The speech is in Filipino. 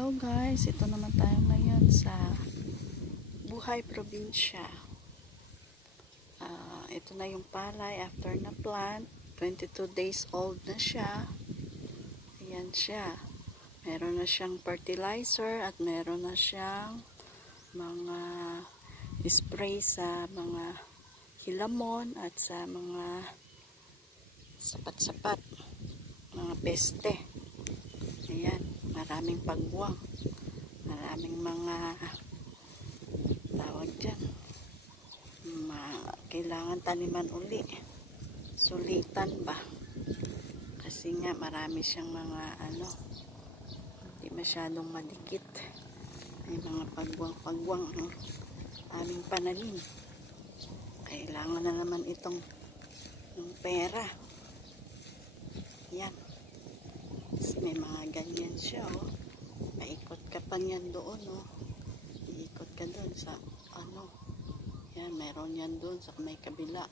Hello guys, ito naman tayo ngayon sa Buhay Probinsya. Ito na yung palay after na plant. 22 days old na siya. Ayan siya. Meron na siyang fertilizer at meron na siyang mga spray sa mga hilamon at sa mga sapat-sapat, mga peste. Ayan, maraming pagbuwang, maraming mga tawag dyan, kailangan taniman uli, sulitan ba, kasi nga marami siyang mga hindi masyadong madikit, may mga pagbuwang ang aming pananim. Kailangan na naman itong pera. Yan, may mga ganyan siya, oh. Paikot ka pa niyan doon, oh. Iikot ka doon sa yan, meron yan doon sa may kabila.